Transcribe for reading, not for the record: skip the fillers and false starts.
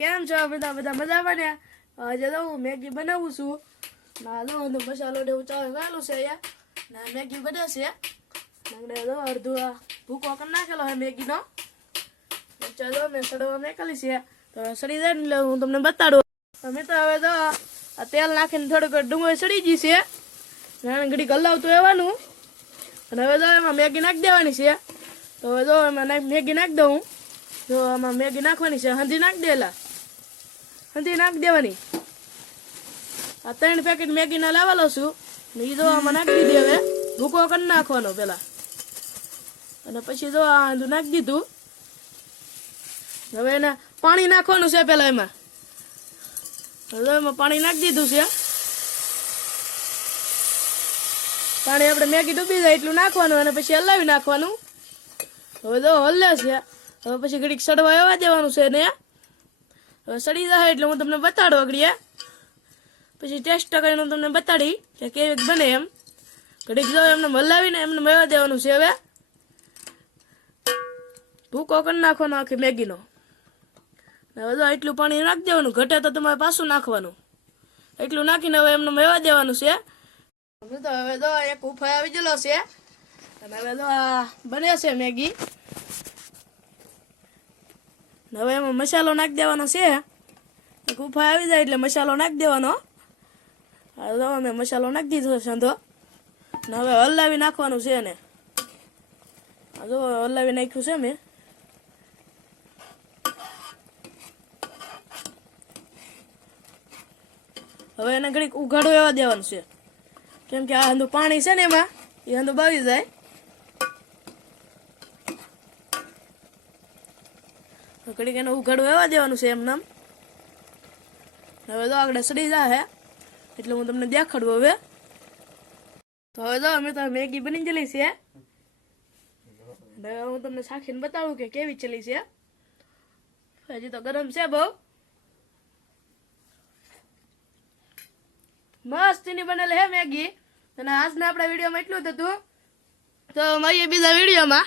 કેમ છો બધા બધા મજામાં ને? આજે તો હું મેગી બનાવું છું. ના લો મસાલો ને એવું ચાલે ગાલું છે અહીંયા. ના મેગી બને છે. નાગડે તો અડધું ભૂકો કરી નાખેલો હે મેગીનો. ચાલો મેં સડવા મેકેલી છે. તો સડી જાય ને એટલે હું તમને બતાડું. અમે તો હવે તો આ તેલ નાખીને થોડુંક ડુંગળી સડી ગઈ છે. ઘડી હલાવતું રહેવાનું. અને હવે તો એમાં મેગી નાખી દેવાની છે. તો હવે તો એમાં મેગી નાખી દઉં. જો આમાં મેગી નાખવાની છે. હંધી નાખી દેલા. હંધી નાખી દેવાની. આ 3 પેકેટ મેગીના લાવેલો છું. એ જો આમાં નાખી દીધી. હવે ભૂકો કરી નાખવાનો પેલા. અને પછી જો આ નાખી દીધું. હવે એને પાણી નાખવાનું છે પેલા એમાં. હવે એમાં પાણી નાખી દીધું છે. પાણી આપણે મેગી ડૂબી જાય એટલું નાખવાનું અને પછી હલાવી નાખવાનું. હવે તો હલે છે. હવે પછી ઘડીક સડવા આવવા દેવાનું છે ને. હવે સડી જાય એટલે હું તમને બતાડું આગળ. પછી ટેસ્ટ કરીને હું તમને બતાડી કે કેવી બને એમ. ઘડીક જો એમને હલાવીને એમને મેળવા દેવાનું છે. હવે ભૂકો કરી નાખવાનો આખી મેગીનો. હવે તો એટલું પાણી નાખી દેવાનું. ઘટે તો તમારે પાછું નાખવાનું. એટલું નાખીને હવે એમને મેળવા દેવાનું છે. તો હવે તો એક ઉફાઈ આવી ગયેલો છે. અને હવે તો આ બને છે મેગી. હવે એમાં મસાલો નાખી દેવાનો છે. એક ઉફાઈ આવી જાય એટલે મસાલો નાખી દેવાનો. હવે તો મેં મસાલો નાખી દીધો સાંધો. ને હવે હલાવી નાખવાનું છે ને. આ જો હલાવી નાખ્યું છે મેં. હવે એને ઘડીક ઉઘાડો એવા દેવાનું છે. કેમ કે આ હંધું પાણી છે ને એમાં એ હંધું બાવી જાય. ઘડીક એને ઉઘાડું એવા દેવાનું છે એમ નામ. હવે તો આગળ સડી જાય એટલે હું તમને દેખાડું હવે. તો હવે તો અમે તો મેગી બની ગયેલી છે. હવે હું તમને ચાખીને બતાવું કે કેવી ચલી છે. હજી તો ગરમ છે બહુ. મસ્તીની બનેલી હે મેગી. અને આજના આપણા વિડીયોમાં એટલું જ હતું. તો મળીએ બીજા વિડીયોમાં.